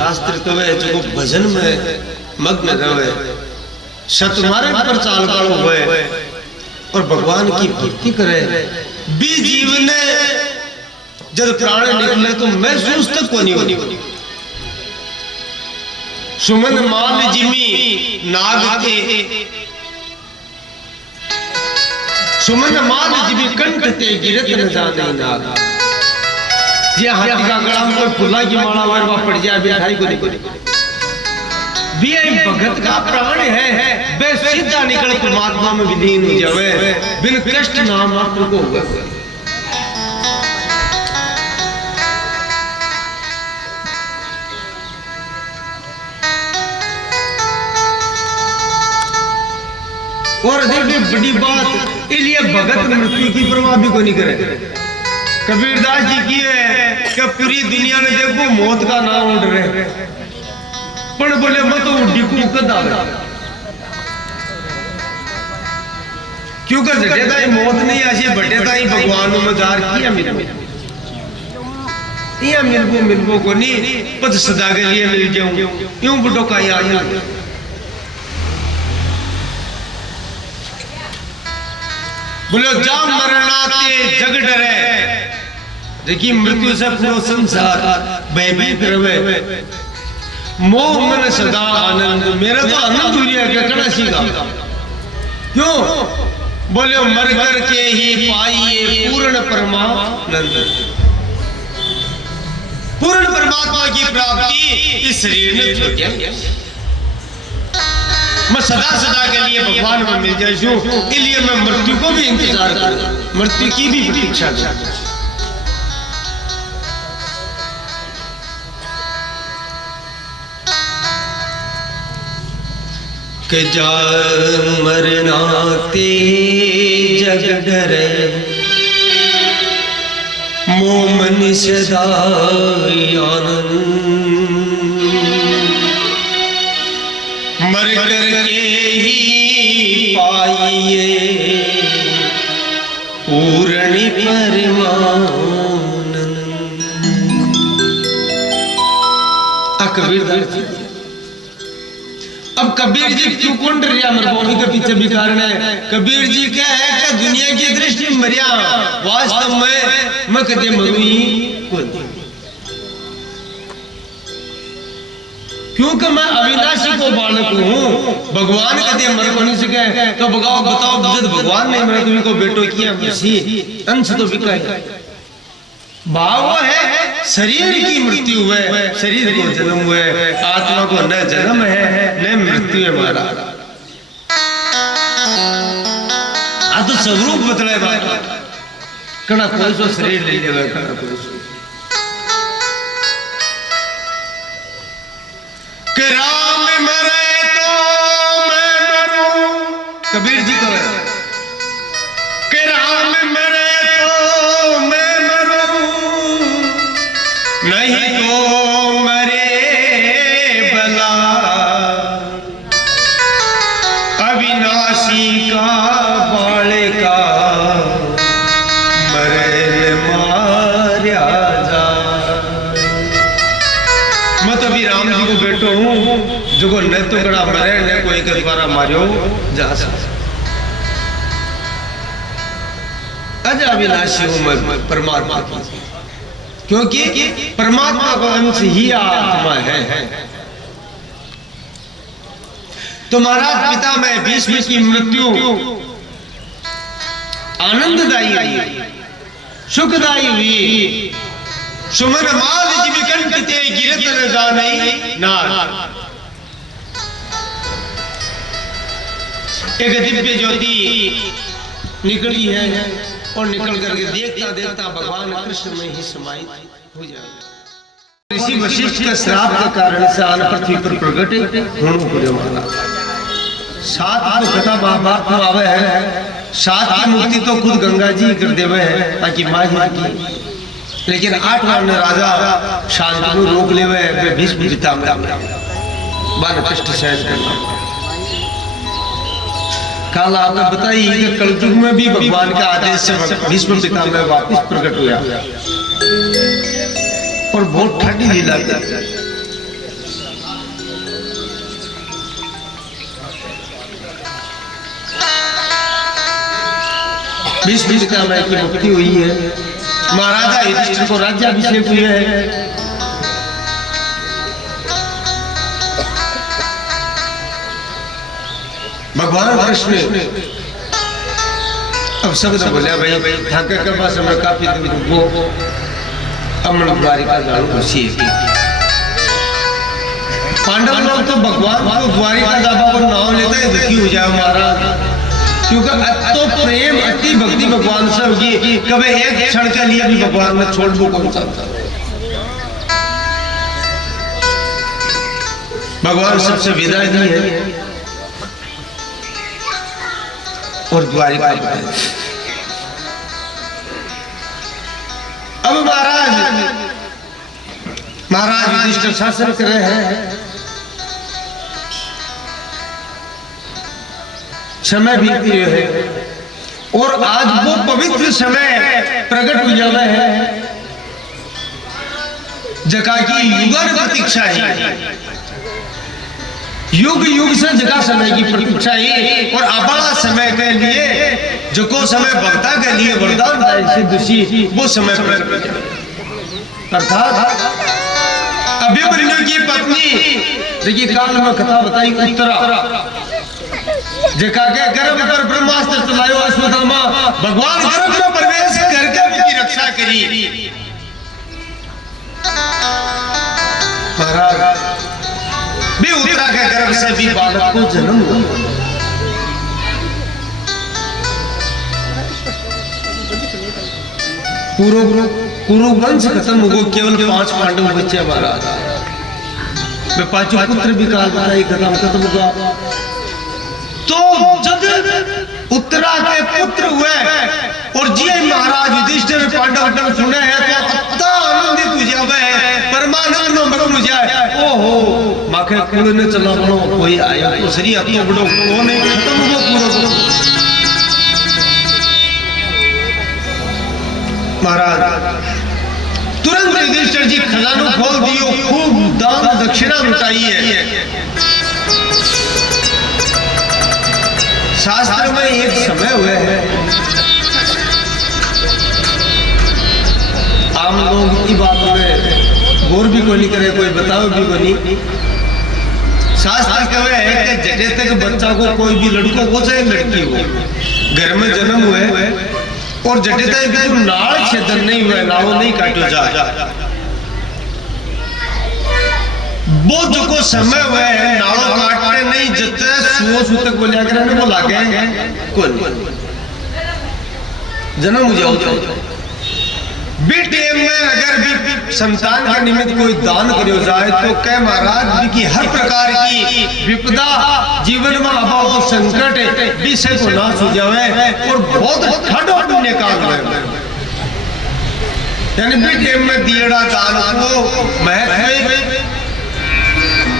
शास्त्र कवे जो भजन में मग्न रहे सतमार्ग पर चाल कालो हुए और भगवान की भक्ति करे भी जीवन ने जब प्राण निकले तो महसूस तक को नहीं होनी। सुमन माल जिमी नाग के सुमन माल जिमी कंठ ते गिरत न जाने नाग जे हाथी का गला में कोई फुला की माला वरवा पड़ जाए बिठाई को नहीं भी भगत का प्राण है बे सीधा निकल परमात्मा में विलीन हो जावे बिन कष्ट नाम मात्र को होगा। और देखिए बड़ी बात इसलिए भगत मृत्यु की परवाह भी को नहीं करे। कबीरदास जी की है कि पूरी दुनिया में देखो मौत का नाम उड़ रहे पर बोले मत उड़ी को कदा क्योंकि जडेदा मौत नहीं आसी बटेदा ही भगवान ने मजार किया मिलबो को नहीं पद सदा के लिए मिल जाऊं यूं बुढ़ो का याद बोलो जा मरनाते जग डरे देखिए मृत्यु से पूरा संसार भयभीत रहे मोह मन सदा आनंद मेरा तो आनंद हो रहा है कड़ा सीगा क्यों बोले मर कर के ही पाइए पूर्ण परमानंद पूर्ण परमात्मा की प्राप्ति इस शरीर में छोड़ मैं सदा सदा के लिए भगवान में मिल जाऊं इसलिए मैं मृत्यु को भी इंतजार करूं मृत्यु की भी प्रतीक्षा करूं। के जा मरना ते जग डरे मोह मन सदा आनंद मर कर के ही पाइए पूर्ण परमानंद। कबीरदास जी अब कबीर जी क्यों कौन रिया मरबोनी के पीछे भी कारण है। कबीर जी क्या है कि दुनिया की दृष्टि मरिया वास्तव में मैं कदे मरूई क्योंकि मैं अविनाशी को बालक हूँ भगवान कदे मर को नहीं सके तो बताओ जब भगवान ने मेरे तुम्हें को बेटो किया अंश तो बिका भाव है शरीर की मृत्यु है शरीर को जन्म हुए आत्मा को न जन्म है न मृत्यु है हमारा आ तो स्वरूप बदले बात कना कोई सो शरीर ले लेवे कना कोई सो कि राम मरे तो मैं मरूं कबीर जी को कि राम मरे तो मैं मरूं नहीं तो मरे भला अविनाशी का बाले का मरे मार्या जा। मैं तो अभी राम जी को बेटो हूँ जो को न तो कड़ा मरे न कोई के द्वारा मारियो जा सकता अज अविनाशी हूँ मैं परमात्मा की क्योंकि परमात्मा का अंश ही आत्मा है। तो महाराज पिता में भीष्म की मृत्यु आनंददायी हुई सुखदायी हुई सुमन माल जिम कंठ ते गिरत न जाने नार एक दिव्य ज्योति निकली है और निकल करके देखता देखता भगवान कृष्ण में ही समाहित हो जाएगा। ऋषि वशिष्ठ के श्राप के कारण से आन पृथ्वी पर प्रकट होने वाला सात तो कथा महाभारत में आवे है सात की मुक्ति तो खुद गंगा जी कर देवे है ताकि माँ ही की लेकिन 8 बार ने राजा शांतनु रोक लेवे वे भीष्म पितामह बान कष्ट सहन करना। कल आपने बताई कि कलयुग में भी भगवान का आदेश से भीष्म पितामह वापस प्रकट हुआ और बहुत ठंडी लीला भीष्म पितामह की मुक्ति हुई है, महाराजा युधिष्ठिर को राज्याभिषेक हुए है। भगवान कृष्ण अब शब्द बोलिया भाई थाके के पास में काफी दूर गो अमन द्वारिका जाओ खुशी पांडव लोग तो भगवान को द्वारिका दाबा पर नाम लेते हैं दुखी हो जाए महाराज, क्योंकि तो प्रेम अति भक्ति भगवान से होगी कभी एक क्षण के लिए भी भगवान ने छोड़ दो कौन सकता। भगवान सबसे विदाई दी है और द्वारिका अब महाराज युधिष्ठिर शासन कर रहे हैं, समय बीत रहे है और आज वो पवित्र समय प्रकट हो जाना है जगह की युगन प्रतीक्षा है, युग युग से जगह समय की प्रतीक्षा है और अबड़ा समय के लिए जो को समय भक्ता के लिए वरदान सिद्धि वो समय अर्थात अभिमन्यु की पत्नी देखिए काल में कथा बताई उत्तरा जेका के गर्भ पर ब्रह्मास्त्र चलायो अश्वत्थामा भगवान गर्भ में प्रवेश करके उनकी रक्षा करी। महाराज भी उत्तरा के गर्भ से भी बालक को जन्म हुआ। कुरु वंश खत्म हो केवल 5 पांडव बच्चे महाराज, वे 5 पुत्र भी खत्म हुआ। तो जब उत्तरा के पुत्र हुए और जी महाराज युधिष्ठिर पांडव सुने हैं तो अत्ता आनंदित हो जावे, परमानंद में मग्न हो जाए। ओहो माखे कुल ने चला बनो कोई आया तो श्री अपनो बड़ो को नहीं खत्म हुआ पूरा। महाराज तुरंत युधिष्ठिर जी खजानो खोल दियो, खूब दान दक्षिणा लुटाई है। शास्त्र में एक समय हुए है आम लोग की बात में गौर भी कोई नहीं करे, कोई बताओ भी कोई नहीं। शास्त्र कहे है कि जटे तक बच्चा को कोई भी लड़को हो चाहे लड़की हो घर में जन्म हुए और जटे तक नाड़ छेदन नहीं हुए, नाड़ो नहीं काटो जाए, वो जो को समय हुए है नाड़ो काटने नहीं जते सुओ सुतक बोलिया करे वो लागे कौन जन्म हो जाओ भी टेम में अगर भी संतान के निमित्त कोई दान करियो जाए तो कह महाराज की हर प्रकार की विपदा जीवन में अभाव संकट विषय को नाश हो जाए और बहुत ठंडो पुण्य काम है। यानी भी टेम में दिएड़ा दान को महत्व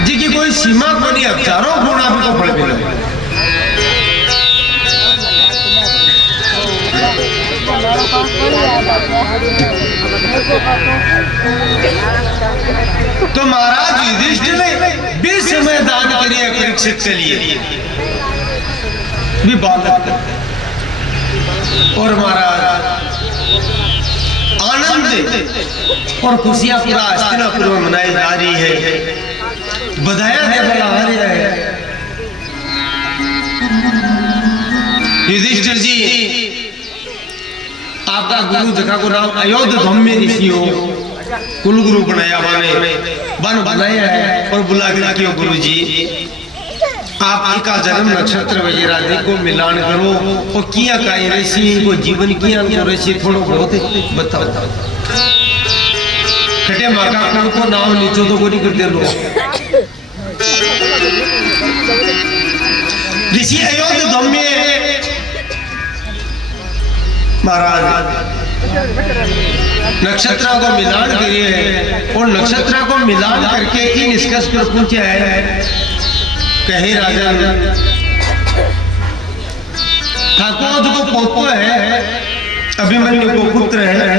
जी की कोई सीमा को नहीं, हजारों गुना भी को फल मिले। तो महाराज युधिष्ठिर ने 20 समय दान करिए परीक्षित के लिए भी बालक और महाराज आनंद और खुशियां पूरा हस्तिनापुर में मनाई जा रही है, बधाया है बड़ा आ रहा है। युधिष्ठिर जी आपका गुरु जगह को नाम अयोध्या ऋषि हो कुल गुरु बनाया बन बनाया है और बुला के क्यों गुरु जी आपका जन्म नक्षत्र वगैरह देखो मिलान करो और किया का ऋषि को जीवन किया ऋषि थोड़ा बहुत बताओ। खटे माका को नाम नीचो तो कोई नहीं करते लोग। ऋषि अयोध्या महाराज नक्षत्रों को मिलान करिए और नक्षत्रों को मिलान करके ही निष्कर्ष पर पहुंचे है। कहे राजा ठाकुर को पोतो है अभिमन्यु को पुत्र है,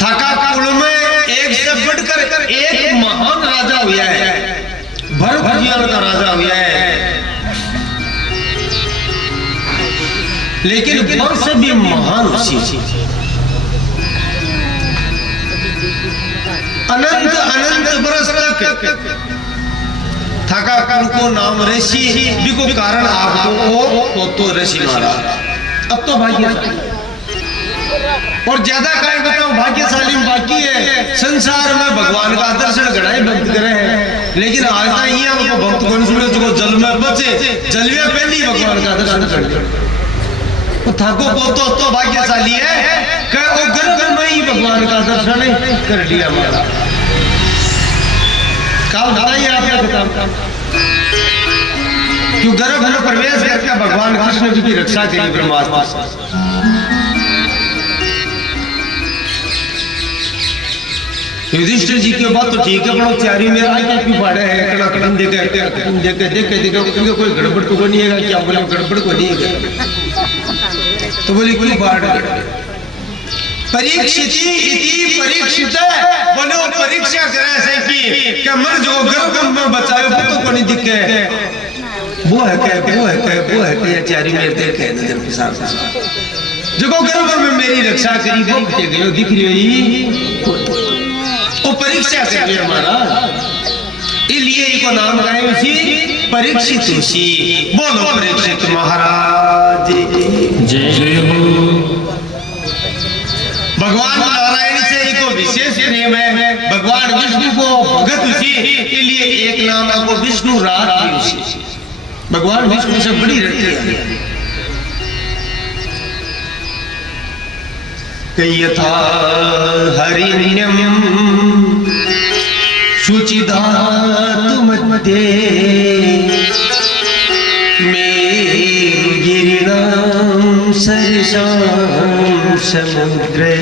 थाका कुल में एक से बढ़कर एक महान राजा हुआ है, भरत का राजा हुआ है। लेकिन वंश भी महान ऋषि, अनंत अनंत बरस तक थका उनको नाम ऋषि भी को कारण आपको तो ऋषि मारा। अब तो भाग्यशाली और ज्यादा काय बताऊं, भाग्यशाली बाकी है संसार में भगवान का दर्शन घड़ाई भक्त करे हैं, लेकिन आज तक ये हमको भक्त कौन सुने जो जल में बचे जल में पहली भगवान का दर्शन कर तो थाको को तो भाग्यशाली है कि वो गर्भ में ही भगवान का दर्शन कर लिया हमारा। काल बताइए आपने बता क्यों गर्भ में प्रवेश करके भगवान कृष्ण जी की रक्षा करी ब्रह्मास्त्र से। युधिष्ठिर जी की बात तो ठीक है, पर चारी में आगे क्यों फाड़े हैं कड़ा कड़म देखे देखे कोई गड़बड़ तो नहीं है क्या? बोले गड़बड़ को नहीं है तो बोले क्यों फाड़ परीक्षित परीक्षित बोले वो परीक्षा करे से कि मन जो गर्भ में बचाए वो तो को नहीं दिखे वो है क्या चारी में देखे नजर के साथ जो गर्भ में मेरी रक्षा करी वो गयो दिख रही वो परीक्षा कर लिया हमारा, इसलिए इनको नाम गाए उसी परीक्षित ऋषि। बोलो परीक्षित महाराज जय हो। भगवान नारायण से इनको विशेष प्रेम है, भगवान विष्णु को भगत ऋषि, इसलिए एक नाम आपको विष्णु राज ऋषि। भगवान विष्णु से बड़ी रहती है यथा हरिण्यम शुचिधातु मध्ये मेरुगिरिणां सरसां समुद्रे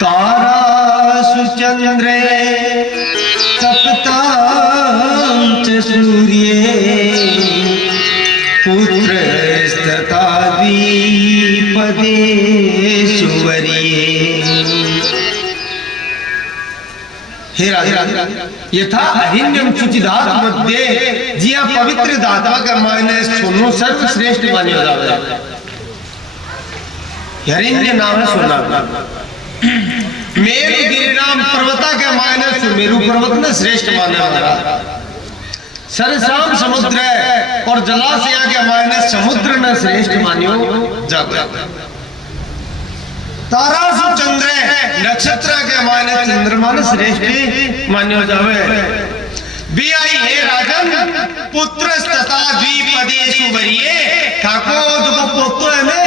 तारासु चन्द्रे तप्तां च सूर्ये पुत्रस्तथा द्विपदे सुवर्ये। हे राजा यथा अहिन्यम शुचिधात मध्ये जिया पवित्र दाता का मायने सुनो सर्वश्रेष्ठ माने जावे। हिरण्य नाम है सोना, मेरु गिरिनाम पर्वता के मायने सुमेरु पर्वत में श्रेष्ठ माने वाला, सरसाम समुद्र और जलाशय के मायने समुद्र में श्रेष्ठ मान्यो जाता। तारासु चंद्र नक्षत्र के मायने चंद्रमा में श्रेष्ठ मान्यो जावे। बियाई हे राजन पुत्र तथा द्विपदेषु वरीये ठाको जो पुत्र है ने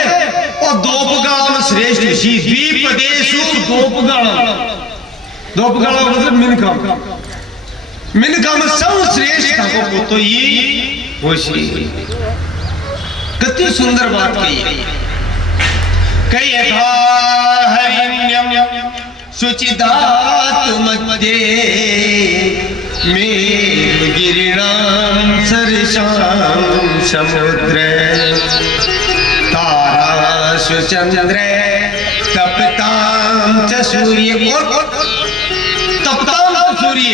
और दोपगाम श्रेष्ठ ऋषि द्विपदेषु दोपगाम मतलब मिनकम सब श्रेष्ठ ठाको पुत्र ये होशी। कितनी सुंदर बात कही कही था हरिण्यम शुचिदातु मध्ये मेरुगिरिणां सरसां समुद्रे तारासु चन्द्रे तप्तां च सूर्ये। तप्तां सूर्य,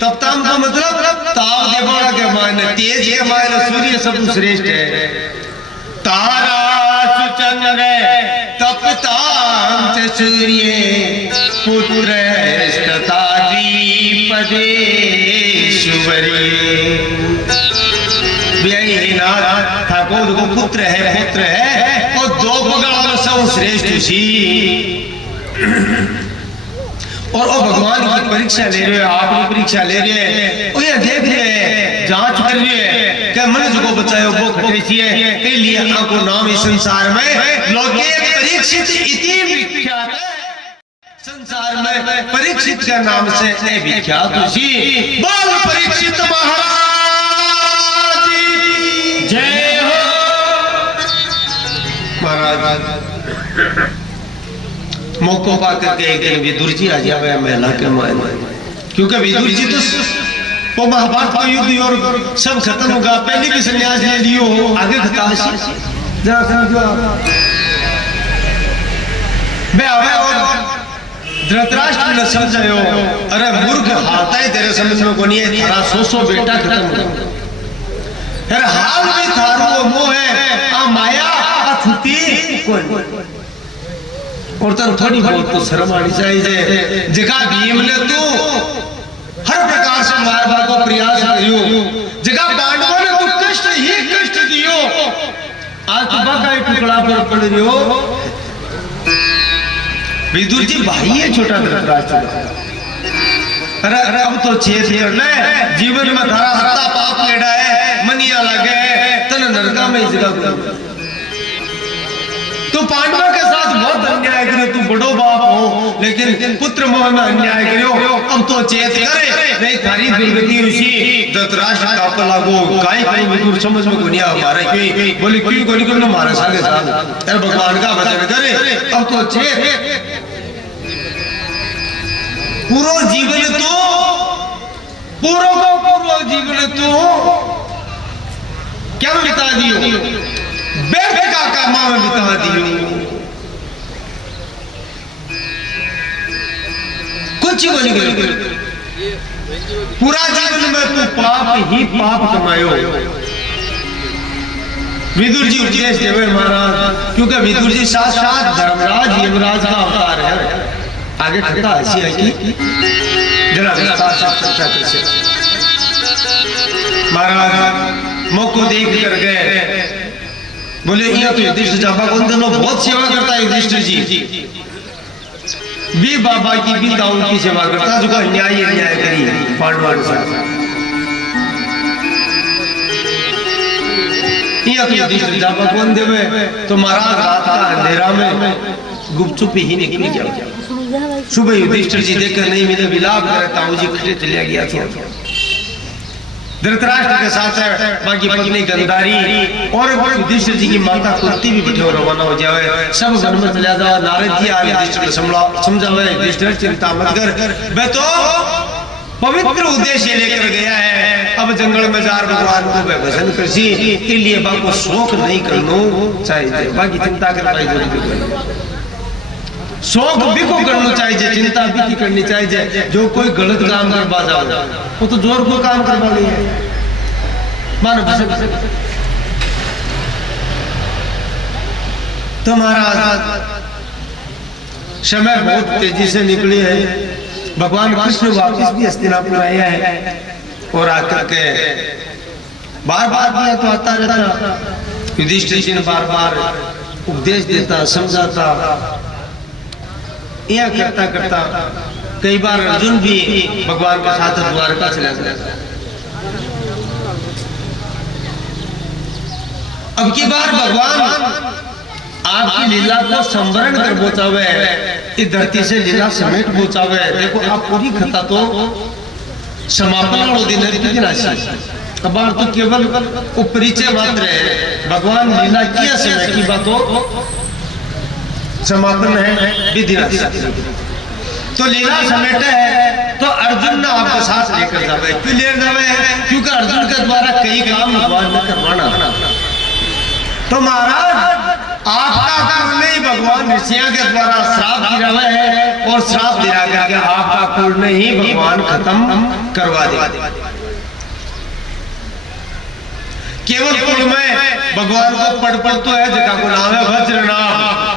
तप्तां का मतलब ताप देवाला के मायने तेज के मायने सूर्य सब श्रेष्ठ है। तारासु चन्द्रे तप्तां च सूर्ये पुत्रस्तथा द्विपदे सुवर्ये। ठाकुर को पुत्र है और दोपगाम सब श्रेष्ठ ऋषि। और वो भगवान की परीक्षा ले रहे हो, आप परीक्षा ले रहे हैं और ये देख रहे हैं जांच कर रहे हैं कि मन जो बचाए वो खटेसी है, इसलिए आपको नाम इस संसार में लोके परीक्षित इति विख्यात है। संसार में परीक्षित का नाम से विख्यात ऋषि। बोल परीक्षित महाराज जय हो। महाराज मौको पा करके एक दिन विदुर जी आ जावे महिला के मायने, क्योंकि विदुर जी तो वो महाभारत का युद्ध और सब खत्म होगा, पहले भी संन्यास ले लियो आगे खतासी जरा समझो बे आवे और धृतराष्ट्र ने समझायो अरे मूर्ख हाथा ही तेरे समझ में को नहीं है, थारा 100 बेटा खत्म अरे हाल भी थारो मोह है आ माया आ छुट्टी कोई और तन थोड़ी बहुत तो शर्म आनी चाहिए जगह भीम ने तू हर प्रकार से मारवा को प्रयास करियो जगह पांडवों ने तू कष्ट ही कष्ट दियो आज तो बाका टुकड़ा पर पड़ रहियो विदुर जी भाई है छोटा धृतराष्ट्र अरे अब तो चेत कर ले जीवन में थारा हत्ता पाप लेड़ा है मनिया लगे तन नरका में जगह तो पांडवों के साथ बहुत अन्याय करियो तू बड़ो बाप हो लेकिन पुत्र मोह में अन्याय करियो अब तो चेत करे नहीं थारी दुर्गति उसी धृतराष्ट्र का लागो काई काई विदुर समझ में कोनी हमारे की बोली क्यों कोनी को मारे सागे साथ अरे भगवान का भजन करे अब तो चेत पूरो जीवन तो पूरो जीवन तो क्या बिता दियो बेफिका कामा में बिता दियो कुछ ही नहीं करो पूरा जीवन में तू पाप ही पाप कमायो विदुर जी उपदेश देवे महाराज क्योंकि विदुर जी साक्षात धर्मराज यमराज का अवतार है आगे ठंडा ऐसी है कि जरा विस्तार से चर्चा कैसे महाराज मौको देख कर गए बोले ये तो युधिष्ठिर जाबा कौन दोनों बहुत सेवा करता है युधिष्ठिर जी भी बाबा की भी दाऊद की सेवा करता जो अन्याय अन्याय करी पांडवों के साथ ये तो युधिष्ठिर जाबा कौन देवे तो महाराज रात का अंधेरा में गुपचुप ही निकल गया सुबह युधिष्ठिर जी देखकर नहीं मिले विलाप करे ताऊ जी खटे चले गया था धृतराष्ट्र के साथ बाकी पत्नी गंधारी और युधिष्ठिर जी की माता कुंती भी बैठे और रवाना हो जावे सब वन में चला जाओ नारद जी आ युधिष्ठिर को समझावे युधिष्ठिर चिंता मत कर मैं तो पवित्र उद्देश्य लेकर गया है अब जंगल में जार भगवान को भजन कृषि के लिए बाको शोक नहीं करनो चाहिए बाकी चिंता कर शौक भी को करना चाहिए चिंता भी की करनी चाहिए जो कोई गलत काम करवा जाओ वो तो जोर को काम करवा नहीं है मानो तो महाराज समय बहुत तेजी से निकली है भगवान कृष्ण वापस भी हस्तिनापुर आया है और आकर के बार बार दिया तो आता रहता युधिष्ठिर जी ने बार बार उपदेश देता समझाता यह करता करता कई बार अर्जुन भी भगवान के साथ द्वारका चला गया अब की बार भगवान आपकी लीला को संवरण कर पहुंचावे इस धरती से लीला समेट पहुंचावे देखो आप पूरी कथा तो समापन वालों दिन कबार तो केवल परिचय मात्र है भगवान लीला किया समय की बात हो समापन है विधि तो लीला समेटे है तो अर्जुन ने आपके साथ लेकर जावे क्यों ले जावे क्योंकि अर्जुन के द्वारा कई काम भगवान ने करवाना तो महाराज आपका कुल नहीं भगवान ऋषियों के द्वारा श्राप दिलावे है और श्राप दिला करके आपका कुल नहीं भगवान खत्म करवा दे केवल कुल में भगवान को पढ़ तो है जगह को नाम है वज्र नाम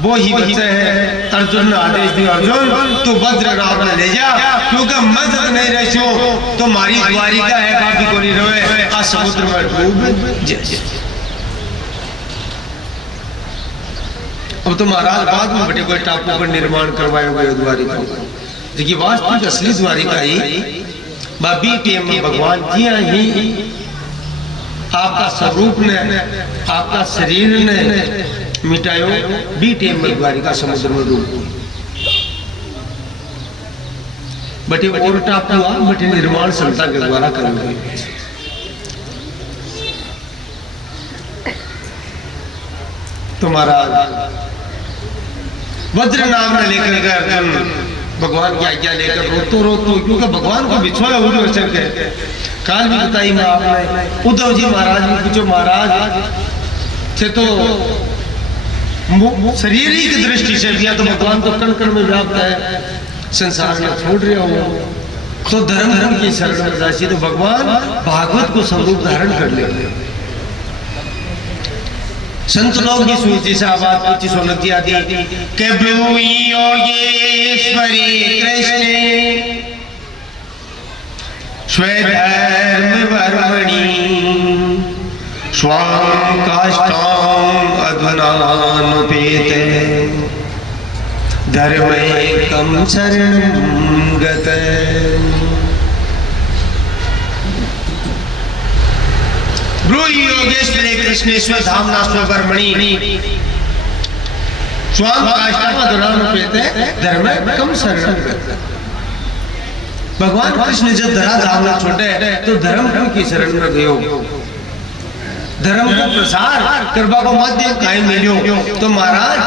वो ही बच्चे हैं अर्जुन ने आदेश दिया अर्जुन तू वज्र नाम ले जा क्योंकि मैं जब नहीं रही तो मारी द्वारिका है काफी को नहीं रहे आ समुद्र में डूब जैसे अब तो महाराज बाद में बड़े बड़े टापू पर निर्माण करवाए हुए द्वारिका देखिए वास्तविक असली द्वारिका ही बाबी टेम में भगवान जिया ही आपका स्वरूप ने आपका शरीर ने मिटायो बी टेम में द्वारिका समुद्र में डूब बटे और टापू बटे निर्माण क्षमता के द्वारा करेंगे तुम्हारा वज्र नाम ने लेकर गए अर्जुन भगवान की आज्ञा लेकर रोतो क्योंकि भगवान को बिछोया उद्धव वचन के काल भी बताई मैं आपने उद्धव जी महाराज ने पूछो महाराज से तो शारीरिक दृष्टि से भी तो भगवान तो कण कण में व्याप्त है संसार में छोड़ रहे हो तो धर्म की शरण में जासी तो भगवान भागवत को स्वरूप धारण कर ले। संत लोग की सूची से आवाज पूछी सोनक आदि के योगेश्वरी कृष्ण स्वधर्म वर्मणि स्वां काष्ठां अधुनानुपेते धर्मैकं शरणं गते। ब्रूहि योगेश्वरे कृष्णेश्वर धामना स्ववर्मणि स्वां काष्ठां अधुनानुपेते धर्मैकं शरणं गते। भगवान कृष्ण जब धरा धामना छोटे तो धर्म की शरण में गयो। धर्म का प्रसार करवा को माध्यम कायम मिलियो। तो महाराज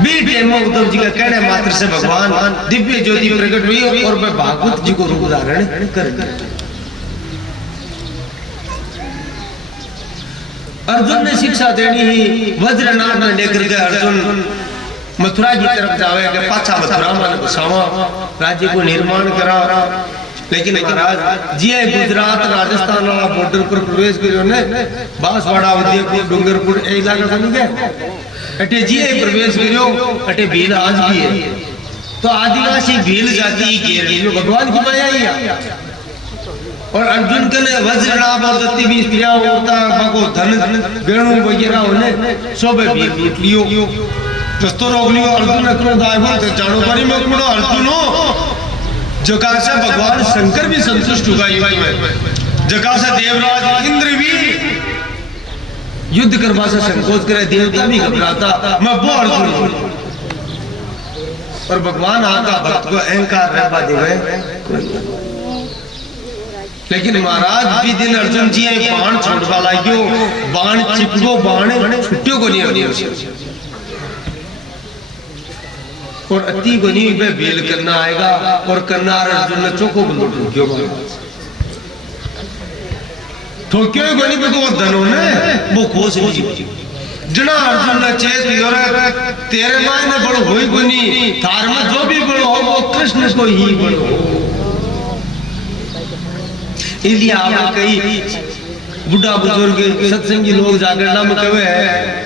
बी टाइम में उद्धव जी का कहने मात्र से भगवान दिव्य ज्योति प्रकट हुई और वह भागवत जी को रूप धारण कर दिया। अर्जुन ने शिक्षा देनी ही वज्रनाथ में लेकर के अर्जुन मथुरा की तरफ जावे के पाछा मथुरा में बसावा राज्य को निर्माण करा। लेकिन महाराज जी गुजरात राजस्थान वाला बॉर्डर पर प्रवेश करियो ने बांसवाड़ा उदयपुर डूंगरपुर ए इलाका बन गए अटे जी प्रवेश करियो अटे भील आज भी है। तो आदिवासी भील जाति के भगवान की माया ही है। और अर्जुन के ने वज्रनाभ और जति भी स्त्रियां होता बाको धन वेणु वगैरह होने सोबे भी लूट लियो। दोस्तों रोक लियो अर्जुन क्रोध आयो तो जानो परी में कुड़ो अर्जुनो जकार से भगवान शंकर भी संतुष्ट हुआ युवाई में। जकार से देवराज इंद्र भी युद्ध करवा से संकोच करे देवता भी घबराता मैं वो अर्जुन हूं। और भगवान आका भक्त को अहंकार रहबा देवे। लेकिन महाराज भी दिन अर्जुन जी बाण छोड़वा लागियो बाण चिपको बाण छुट्टियों को नहीं और अति को नहीं पे बेल करना आएगा। और करना अर्जुन ने चौको बंदूक ठोक्यो गोनी पे वो धनो ने वो खोस ली जना अर्जुन ने चेत और तेरे मायने बड़ो होई गोनी थार में जो भी बड़ो हो वो कृष्ण को ही बड़ो हो। इसलिए आप कई बुढ़ा बुजुर्ग सत्संगी लोग जागरणा में कहे हैं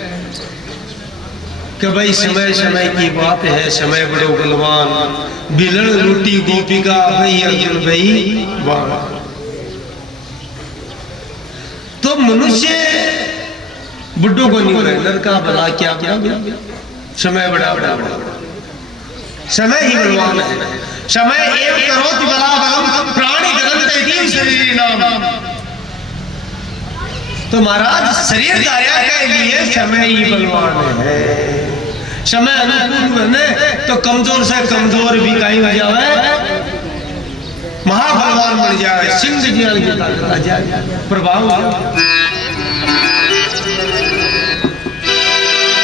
कि भाई समय समय की बात है समय बड़ो बलवान बिलड़ लूटी गोपिका भाई अर्जुन भाई वाह। तो मनुष्य बुड्ढों को नहीं रहे लड़का भला क्या क्या समय बड़ा बड़ा बड़ा समय ही बलवान है। समय एक करोति बला बलम प्राणी ग्रंथ तीन शरीर नाम। तो महाराज शरीर कार्य के लिए समय ही बलवान है। समय अनुकूल बने तो कमजोर से कमजोर भी कहीं हो जाए महाबलवान बन जाए सिंह जी की ताकत आ जाए प्रभाव।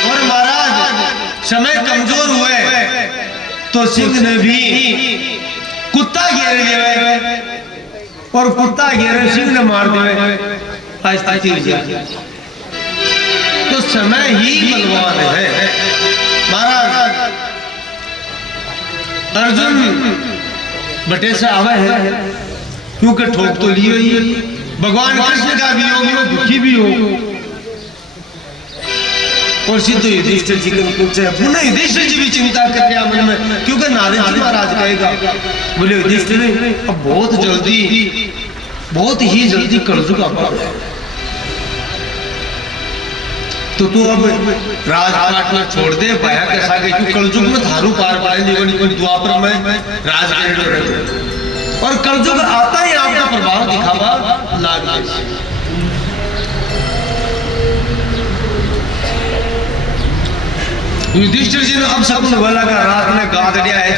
और महाराज समय कमजोर हुए तो सिंह ने भी कुत्ता घेर लिया और कुत्ता घेरे सिंह ने मार दिया। तो समय ही बलवान है महाराज। अर्जुन बटे से आवे है क्योंकि ठोक तो लियो ही भगवान कृष्ण का भी योग में दुखी भी हो। और सिद्ध युधिष्ठिर जी के पुनः युधिष्ठिर जी भी चिंता करके मन में क्योंकि नारद जी महाराज कहेगा बोले युधिष्ठिर अब बहुत ही जल्दी कलयुग आ है। तो तू अब राजपाट में छोड़ दे पाया कैसा कि क्यों कलयुग में थारू पार पाए द्वापर में राज और कलयुग आता ही आपका प्रभाव दिखावा लाग। युधिष्ठिर जी ने अब सपन बोला का रात में गादड़िया है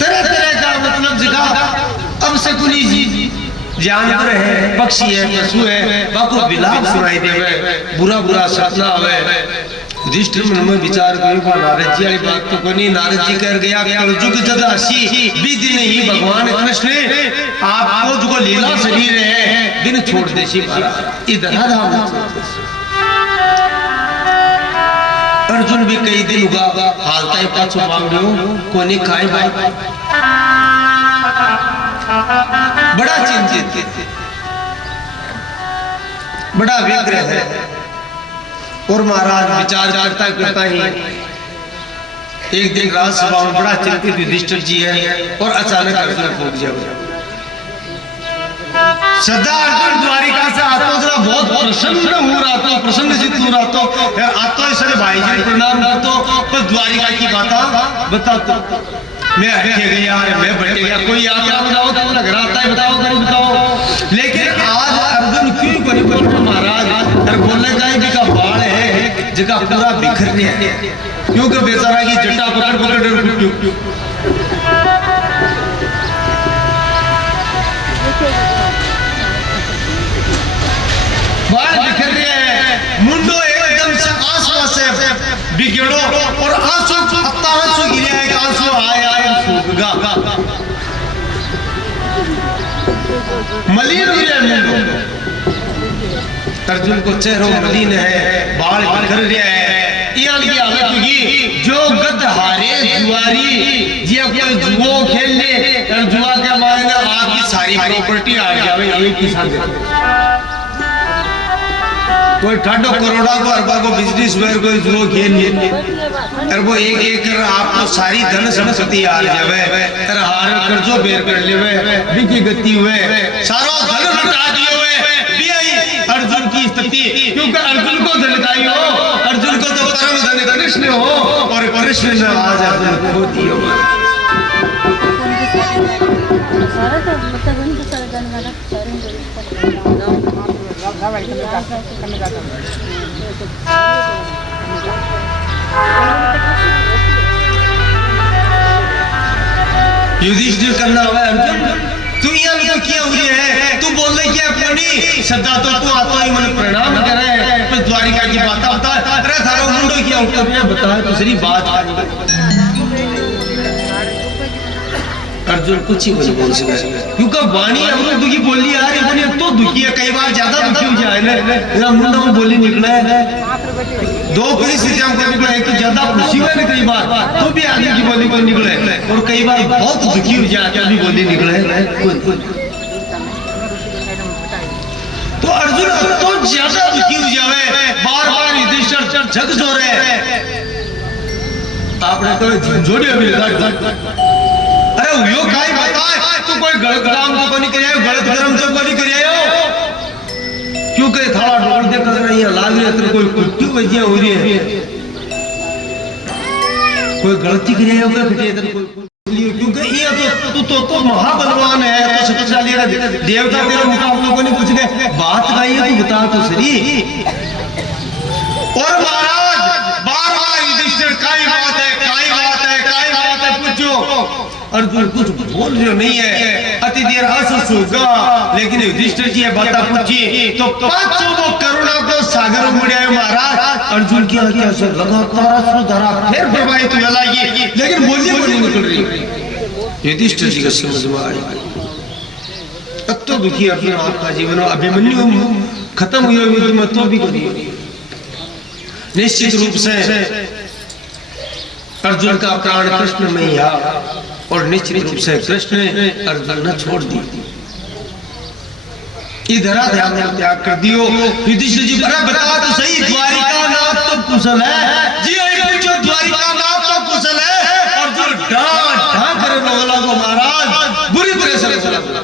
तरह तरह का मतलब जगह अब शकुनी जी जानवर है पक्षी है पशु है बाको विलाप सुनाई देवे बुरा बुरा सपना आवे। युधिष्ठिर मन में विचार करो नारद जी वाली बात तो कोनी। नारद जी कह गया कलयुग जद 80 दिन ही भगवान कृष्ण आपको जो लीला शरीर है दिन छोड़ देसी इधर धाम। और अर्जुन भी कई दिन हुआ हालता ही पाछो मांगो कोनी खाए भाई बड़ा चिंतित बड़ा व्यग्र है। और महाराज विचार करता करता ही एक दिन राजसभा में बड़ा चिंतित युधिष्ठिर जी है और अचानक अर्जुन फूट जाओ। सदा अर्जुन द्वारिका से आता जरा बहुत प्रसन्न हो रहा था, प्रसन्न चित्त हो रहा था यार आता है सारे भाई जी प्रणाम कर तो पर द्वारिका की बात बता तो मैं हटे गया मैं बैठ गया कोई आता बताओ तो लग रहा था बताओ कहीं बताओ। लेकिन आज अर्जुन क्यों बनी बोल रहे महाराज और बोलने का ही का बाल है जगह पूरा बिखर रहा है क्योंकि बेचारा की जट्टा पकड़ पकड़ बाल बिखर रहे हैं मुंडो एकदम से आंसू से बिगड़ो और आंसू हत्ता आंसू गिरे है आंसू आए आए सूखगा मलिन गिरे मुंडो। अर्जुन को चेहरों मलिन है बाल बिखर रहे हैं ये की हालत होगी जो गद हारे जुआरी जे कोई जुओ खेलने और जुआ के मायने आपकी सारी प्रॉपर्टी आ जावे एक ही साथ कोई ठाडो करोड़ा को अरबा को बिजनेस वेयर कोई जुओ खेल ले और वो एक एक कर आपको सारी धन संपत्ति आ जावे तर हार कर्जो बेर कर लेवे बिकी गति हुए सारा धन लुटा दिए हुए बीआई अर्जुन की स्थिति क्योंकि अर्जुन को धन का ही हो अर्जुन को तो परम धन कृष्ण हो और कृष्ण ने आज अर्जुन को दियो सारा तो मतलब उनके सारे धन वाला युधिष्ठिर करना हुआ अर्जुन तू यहाँ तो क्या हुई है तू बोल रही क्या अपनी श्रद्धा तो तू आता ही मन प्रणाम करे तो द्वारिका की बात बता अरे थारो मुंडो क्या उत्तर बता दूसरी बात अर्जुन कुछ ही बोल सके क्योंकि वाणी अमृत दुखी बोली यार इतनी तो दुखी है कई बार ज्यादा दुखी हो जाए ना मुंडा में बोली निकला है दो परिस्थितियां को निकला एक तो ज्यादा खुशी हुआ ना कई बार तो भी आगे की बोली को निकले और कई बार बहुत दुखी हो जाए तभी बोली निकले तो अर्जुन तो ज्यादा दुखी हो जावे बार बार युधिष्ठिर झक जो रहे आपने तो जोड़े अभी लगा अरे यो काई बता तू कोई गलत काम तो नहीं करे गलत कर्म तो नहीं करे क्योंकि थोड़ा डोल दे कर रही है लाल नेत्र कोई कुट्टी वजह हो रही है कोई गलती करे होगा फिर इधर कोई क्योंकि ये तो महाबलवान है तो शक्तिशाली है देवता तेरे मुकाबले को नहीं पूछ गए बात का ये तू बता तो सही। और महाराज बार-बार युधिष्ठिर काई बात है पूछो अर्जुन कुछ बोल रहे नहीं है अति देर आंसू सूखा लेकिन युधिष्ठिर जी बात पूछी तो पांचों वो करुणा को सागर मुड़े महाराज अर्जुन की आंखें से लगातार आंसू धारा फिर प्रवाहित होने लगी लेकिन बोली निकल रही युधिष्ठिर जी का समझ में आई अब तो दुखी अपने आप का जीवन अभिमन्यु खत्म हुए युद्ध में तो भी निश्चित रूप से अर्जुन का प्राण कृष्ण में ही और निश्चित रूप से कृष्ण ने अर्जुन ने छोड़ दी इधर ध्यान त्याग कर दियो। युधिष्ठिर जी बता तो सही द्वारिका नाथ तो कुशल है जी पूछो द्वारिका नाथ तो कुशल है अर्जुन ढां करे बोला को महाराज बुरी तरह से बोला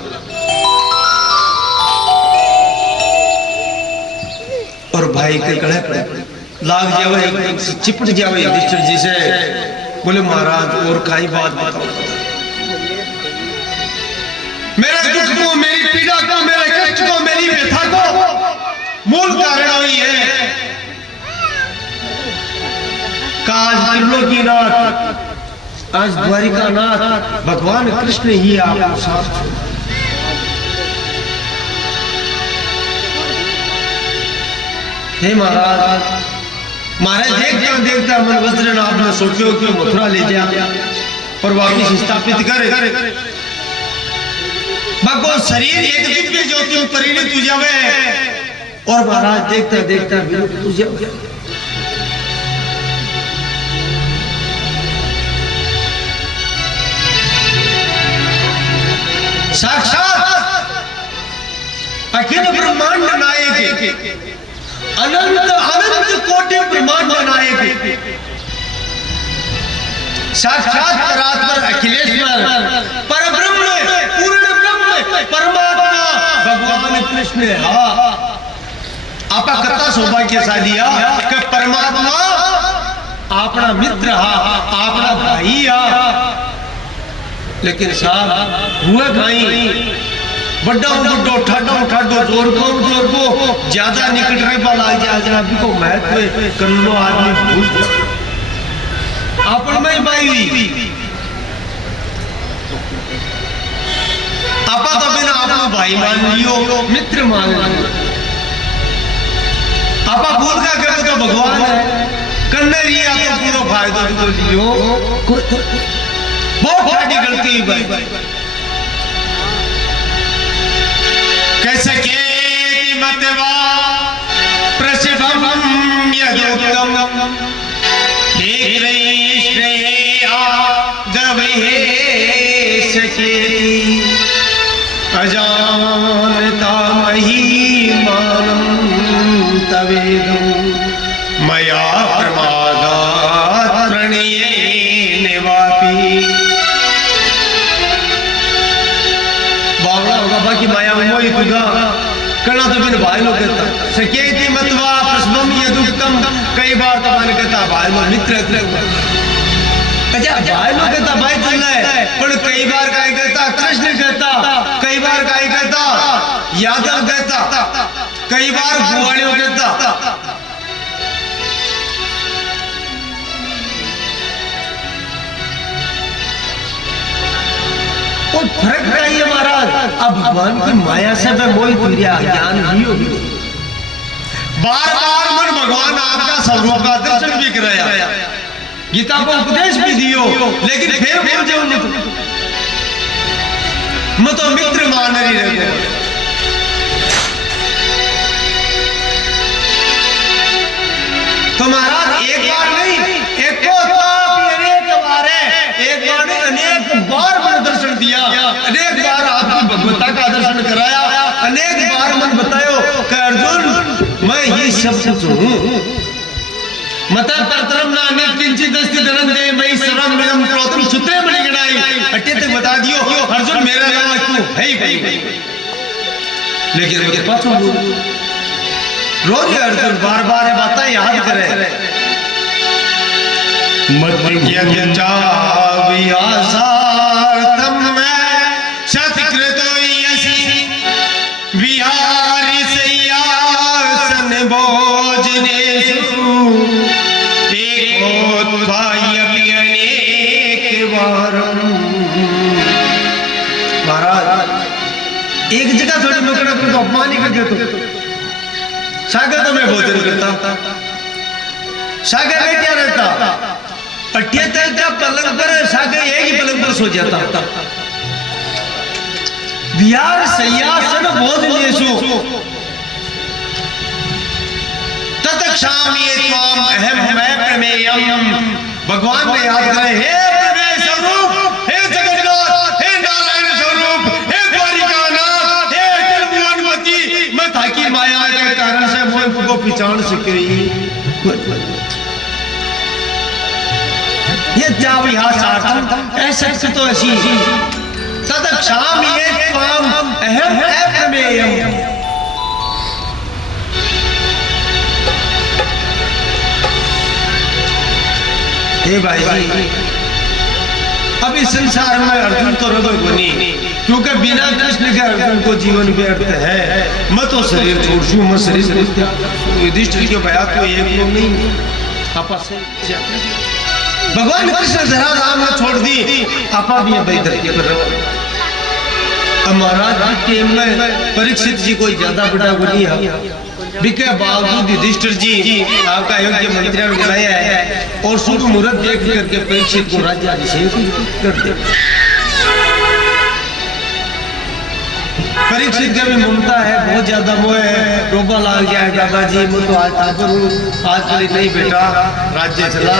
और भाई के गले पर लाग जावे चिपट जावे युधिष्ठिर जी से बोले महाराज और काई बात बताओ मेरे दुख को मेरी पीड़ा को मेरे कष्ट को मेरी व्यथा को मूल कारण वही है काज त्रिलोकी नाथ आज द्वारिका नाथ भगवान कृष्ण ही आपको साथ हे महाराज महाराज देखता देखता मन वज्र आपने सोचो कि मथुरा ले जा और वापिस स्थापित करे भगवान शरीर एक दिव्य ज्योति में परिणित हो जावे और महाराज देखता देखता विलुप्त हो जावे साक्षात अखिल ब्रह्मांड नायक, अनंत अनंत कोटि ब्रह्मांड नायक, साक्षात परात्पर अखिलेश्वर परब्रह्म पूर्ण ब्रह्म परमात्मा भगवान कृष्ण आपा कथा सौभाग्यशाली कि परमात्मा अपना मित्र अपना भाई लेकिन साहब हुआ कहीं बड़ा बुड्ढो ठाडो जोर को ज्यादा निकट रहे वाला अजनबी को महत्व कन्नो आदमी भूल अपन में भाई आपा तो बिना आपको भाई मान लियो मित्र मान लियो आपा भूल का करो तो भगवान है करने रिया तो पूरा फायदा तो लियो बहुत बड़ी गलती है भाई कैसे के मतवा प्रसिद्धम यदुक्तम हे श्रेया जवे सके अजानता महिमानं तवेदं मया प्रमादात् प्रणयेन वापि बावड़ा होगा बाकी माया मोहि तुगा करना तो फिर भाई लोग कहता सकेति मतवा प्रस्मम यदुक्तम कई बार तो मैंने कहता भाई लोग मित्र अच्छा भाई लोग कहता भाई चल है पर कई बार काय कहता कृष्ण कहता कई बार काय कहता यादव कहता कई बार भुवाड़ियों कहता और फर्क क्या है महाराज अब भगवान की माया से मैं मोहित हो गया ज्ञान नहीं होगी बार बार मन भगवान आपका स्वरूप का दर्शन भी कराया गीता को उपदेश भी दियो लेकिन फिर बोल जाओ मैं तो मित्र मान रही रहे तो महाराज एक बार नहीं एक को अनेक बार है एक बार ने अनेक बार मन दर्शन दिया अनेक बार आपकी भगवता का दर्शन कराया अनेक बार मन बतायो कि अर्जुन मैं ये सब कुछ हूँ मता परतरम ना अनेक किंचित अस्ति धनंजय मई सर्वम मिदं प्रोतम सुते मणि गणाई अट्टे तक बता दियो अर्जुन मेरा नाम तू है ही लेकिन मुझे पाछो रोज अर्जुन बार बार बातें याद करे मत यज्ञ विहासार्थम में सत्कृतो यसी विहारि सय्यासन भोजनेषु एकोत्थायपि अनेकवारं महाराज एक जगह थोड़ी मकड़ा को अपमान ही कर देते सागर तो मैं भोजन करता सागर में क्या रहता अठ्यतर का पलंग पर सागर एक ही पलंग पर सो जाता विहार सय्यासन भोजनेषु तत्क्षामि त्वाम अहम मैं प्रमेयम भगवान ने याद करे हे प्रमेय स्वरूप हे जगन्नाथ हे नारायण स्वरूप हे द्वारिकानाथ हे त्रिभुवनपति मैं थाकी माया के कारण से मोह को पहचान सके ये जाविहासार्थम ऐसे तो ऐसी तत्क्षामि त्वाम अहम प्रमेयम हे भाई अब इस संसार में अर्जुन तो रहो नहीं क्योंकि बिना कृष्ण के अर्जुन को जीवन व्यर्थ है मैं तो शरीर छोड़ू मैं शरीर युधिष्ठिर के भया तो एक को नहीं आपस भगवान कृष्ण जरा राम ने छोड़ दी आपा भी भाई धरती पर रहो महाराज के में परीक्षित जी कोई ज्यादा बड़ा नहीं है बिके बावजूद युधिष्ठिर जी आपका योग्य मंत्री बनाया है और शुभ मुहूर्त देख करके परीक्षित को राज्याभिषेक कर दिया परीक्षित का भी ममता है बहुत ज्यादा मोह है रोबा लाग गया है दादाजी मैं तो आज पर हूँ आज कल नहीं बेटा राज्य चला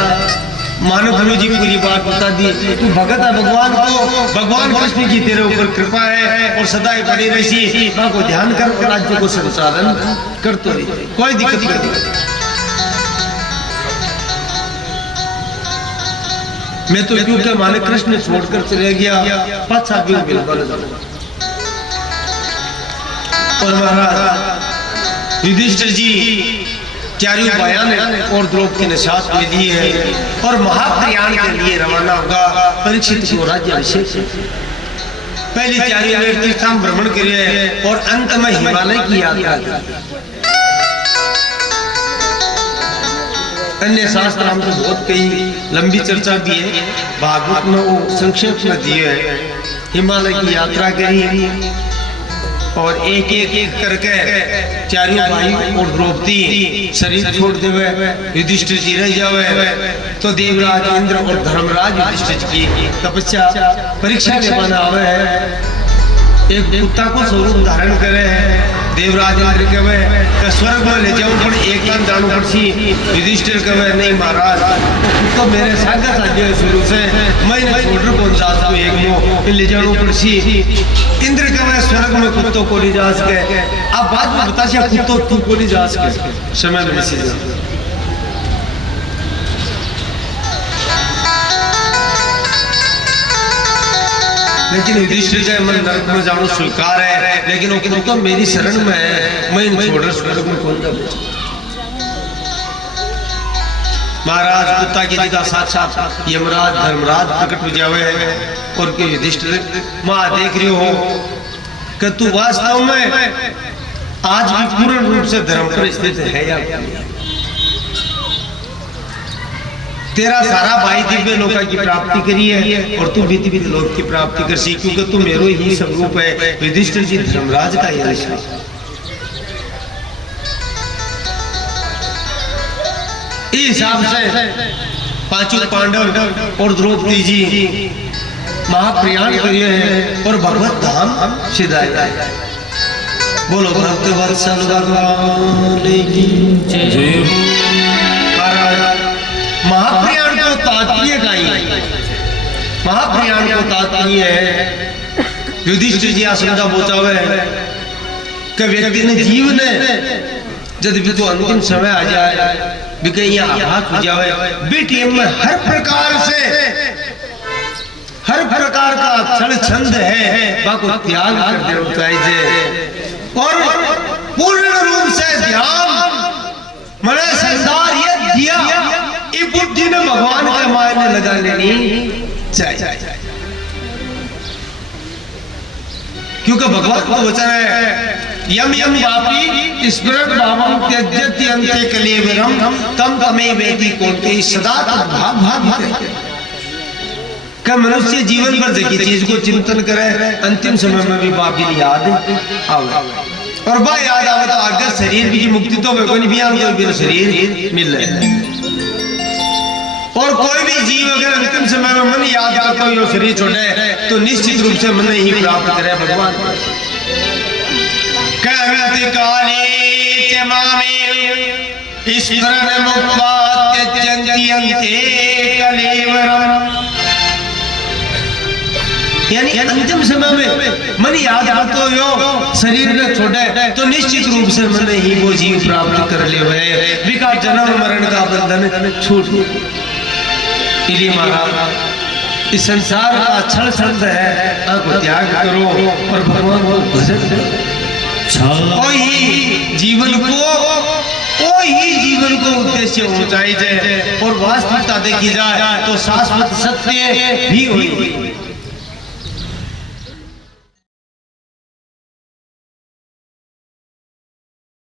मानो गुरु जी पूरी बात बता दी। तू भगत है भगवान को, भगवान कृष्ण की तेरे ऊपर कृपा है और सदा ही बनी रही। माँ को ध्यान कर और राज्य को संचालन कर, तो कोई दिक्कत नहीं। मैं तो क्योंकि माने कृष्ण छोड़कर चले गया, पाछा क्यों बिल्कुल। और महाराज युधिष्ठिर जी चारों भाइयों ने और द्रौपदी ने साथ में लिए हैं और महाप्रयाण के लिए रवाना होगा। परीक्षित को राज्याभिषेक पहले चारों तीर्थाम भ्रमण करिए और अंत में हिमालय की यात्रा की। अन्य शास्त्र हम तो बहुत कई लंबी चर्चा की है, भागवत में वो संक्षेप में दिए है। हिमालय की यात्रा करी और एक एक एक करके चारों भाई और द्रौपदी शरीर छोड़ देवे, युधिष्ठिर जी रह जावे। तो देवराज इंद्र और धर्मराज युधिष्ठिर की तपस्या परीक्षा लेने आवे है। एक कुत्ता को स्वरूप धारण करे है। देवराज इंद्र कहे स्वर्ग में ले जाऊं पर एक कान दानू पड़सी। युधिष्ठिर कहे नहीं महाराज, तो मेरे सागर राज्य शुरू से मैं छोड़ कौन सा एक मो ले जाऊं पड़सी। इंद्र कहे स्वर्ग में कुत्तों को ले जा सके। अब बात में बता कुत्तों तू को ले जा सके समय में मैसेज। लेकिन युधिष्ठिर का मन नरक में जानो स्वीकार है, लेकिन वो तो मेरी शरण में है, मैं इन छोड़ स्वर्ग में कौन जा। महाराज कुत्ता की जगह साक्षात यमराज धर्मराज प्रकट हो जावे और के युधिष्ठिर मां देख रही हो कि तू वास्तव में आज भी पूर्ण रूप से धर्म पर स्थित है या तेरा सारा भाई दिव्य लोक की प्राप्ति करी है और तू भी दिव्य लोक की प्राप्ति कर सी, क्योंकि तू मेरो ही स्वरूप है। युधिष्ठिर जी धर्मराज का ही अंश है। इस हिसाब से पांचों पांडव और द्रौपदी जी महाप्रयाण करिए हैं और भगवत धाम सिधाए। बोलो भक्त वत्सल भगवान की जय। महाप्रयाण को तात्पर्य गाई, महाप्रयाण को तात्पर्य है युधिष्ठिर जी आशंका पहुंचावे कि व्यक्ति ने जीवन जब भी तो अंतिम समय आ जाए भी यहाँ आघात हो जाए बेटी में हर प्रकार का क्षण छंद है बाको त्याग कर देना चाहिए और पूर्ण रूप से ध्यान मने संसार ये दिया ये बुद्धि ने भगवान के मायने लगा लेनी चाहिए, क्योंकि भगवान को वचन है यम यम वापी स्मरण भावम त्यज्यति अन्ते कलेवरम तम तमे वेति कोटि सदा भाव भाव का मनुष्य जीवन भर देखी चीज को चिंतन करे अंतिम समय में भी बाप की याद आवे और बा याद आवे तो आगे शरीर की मुक्ति तो कोई नहीं भी शरीर मिल रहा। और कोई भी जीव अगर अंतिम समय में मन याद करता हो शरीर छोड़े तो निश्चित रूप से मन ही प्राप्त करे भगवान। कहते काले च मामे ईश्वरन मुक्त्वा त्यजन्ति अन्ते कलेवरम, यानी अंतिम समय में मन याद करते हो शरीर ने छोड़े तो निश्चित रूप से मन ही वो जीव प्राप्त कर ले हुए विकार जन्म मरण का बंधन छूट। इसलिए महाराज इस संसार का क्षण छंद है आपको त्याग करो और भगवान को भजन करो। जीवन को उद्देश्य ऊंचाई जाए और वास्तविकता देखी जाए तो शाश्वत सत्य भी हुई।